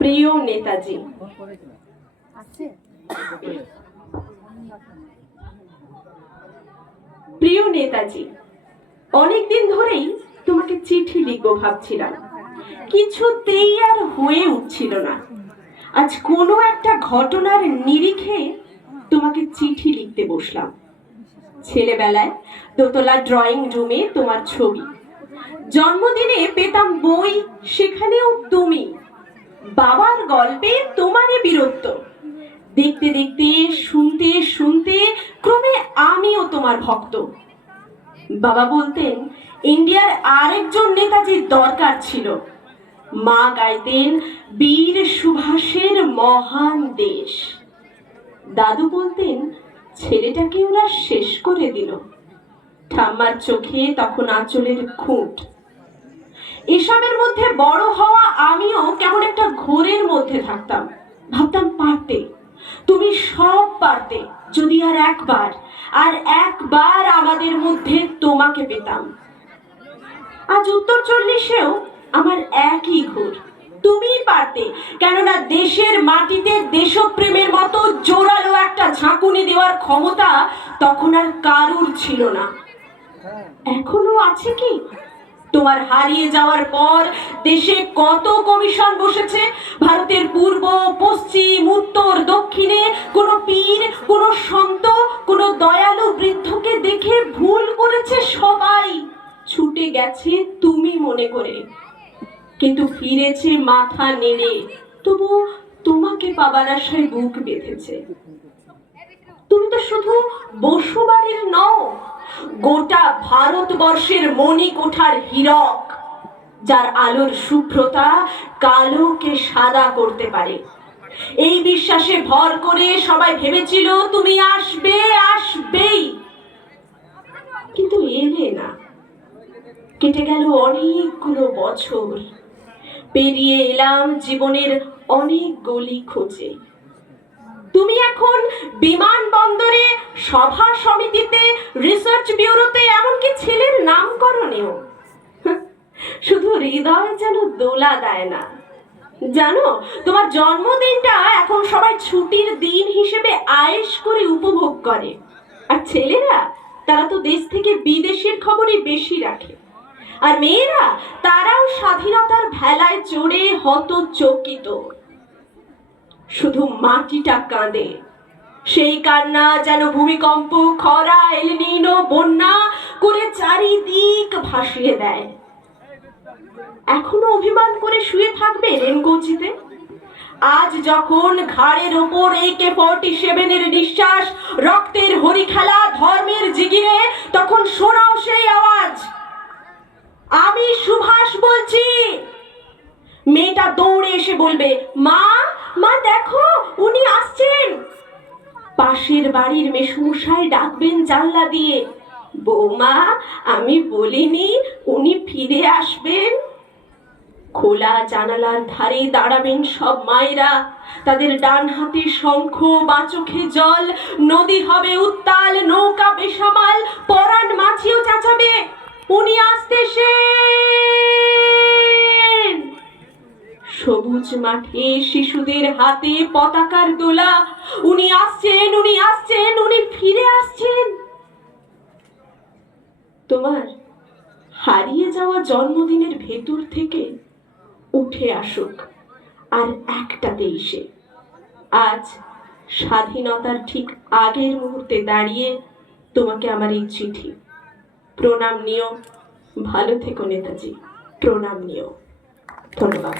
প্রিয় নেতাজি, প্রিয় নেতাজি, অনেকদিন ধরেই তোমাকে চিঠি লিখবো ভাবছিলাম, কিছুতেই আর হয়ে উঠছিল না। আজ কোনো একটা ঘটনার নিরিখে তোমাকে চিঠি লিখতে বসলাম। ছেলেবেলায় দোতলা ড্রয়িং রুমে তোমার ছবি, জন্মদিনে পেতাম বই, সেখানেও তুমি, বাবার গল্পে তোমারই বীরত্ব, দেখতে দেখতে শুনতে শুনতে ক্রমে আমিও তোমার ভক্ত। বাবা বলতেন ইন্ডিয়ার আরেকজন নেতাজির দরকার ছিল। মা গাইতেন বীর সুভাষের মহান দেশ। দাদু বলতেন ছেলেটাকে ওরা শেষ করে দিল। ঠাম্মার চোখে তখন আঁচলের খুঁট। এসবের মধ্যে বড় হওয়া আমিও কেমন একটা ঘোরের মধ্যে থাকতাম। ভাবতাম পারতে, তুমি সব পারতে, যদি আর একবার আমাদের মধ্যে তোমাকে পেতাম। আজ উত্তর 40-এও আমার একই ঘোর, তুমিই পারতে, কেননা দেশের মাটিতে দেশপ্রেমের মতো জোরালো একটা ঝাঁকুনি দেওয়ার ক্ষমতা তখন আর কারুর ছিল না। এখনো আছে কি? তোমার হারিয়ে যাওয়ার পর দেশে কত কমিশন বসেছে, ভারতের পূর্ব পশ্চিম উত্তর দক্ষিণে কোনো পীর, কোনো সন্ত, কোনো দয়ালু বৃদ্ধকে দেখে ভুল করেছে সবাই, ছুটে গেছে তুমি মনে করে, কিন্তু ফিরেছে মাথা নেড়ে, তবু তোমাকে পাবার আশায় বুক বেঁধেছে। তুমি তো শুধু বসুবাড়ির নও, গোটা ভারতবর্ষের মণিকোঠার হীরক, যার আলোর শুভ্রতা কালোকে সাদা করতে পারে। এই বিশ্বাসে ভর করে সবাই ভেবেছিল তুমি আসবে, আসবেই, কিন্তু এলে না। কেটে গেল অনেকগুলো বছর, পেরিয়ে এলাম জীবনের অনেক গলি খোঁজে। তুমি এখন বিমানবন্দরে, সভা সমিতিতে, রিসার্চ ব্যুরোতে, এমনকি ছেলের নামকরণেও। শুধু হৃদয় যেন দোলা দেয় না। জানো, তোমার জন্মদিনটা এখন সবাই ছুটির দিন হিসেবে আয়েশ করে উপভোগ করে, আর ছেলেরা তারা তো দেশ থেকে বিদেশের খবরই বেশি রাখে, আর মেয়েরা তারাও স্বাধীনতার ভেলায় চড়ে হতচকিত। শুধু মাটিটা কাঁদে, সেই কান্না যেন ভূমিকম্প, খরা, এল নিনো, বন্যা করে চারিদিক ভাসিয়ে দেয়। এখনো অভিমান করে শুয়ে থাকবে রেনকোচিতে? আজ যখন ঘাড়ের ওপর AK-47 নিঃশ্বাস, রক্তের হরি খেলা, ধর্মের জিগিরে, তখন শোনাও সেই আওয়াজ, আমি সুভাষ বলছি। মেয়েটা দৌড়ে এসে বলবে, মা, মা দেখো উনি আসছেন। পাশের বাড়ির মেসোমশাই ডাকবেন জানলা দিয়ে, বৌমা আমি বলিনি উনি ফিরে আসবেন? খোলা জানালার ধারে দাঁড়াবেন সব মায়েরা, তাদের ডান হাতে শঙ্খ, বাঁ চোখে জল, নদী হবে উত্তাল, নৌকা বেসামাল, পরাণ মাছিও চাচাবে, উনি আসতেছেন। সবুজ মাঠে শিশুদের হাতে পতাকার দোলা, উনি আসছেন, উনি আসছেন, উনি ফিরে আসছেন। তোমার হারিয়ে যাওয়া জন্মদিনের ভেতর থেকে উঠে আসুক আর একটা 23-এ। আজ স্বাধীনতার ঠিক আগের মুহূর্তে দাঁড়িয়ে তোমাকে আমার এই চিঠি। প্রণাম নিও, ভালো থেকো নেতাজি, প্রণাম নিও। ধন্যবাদ।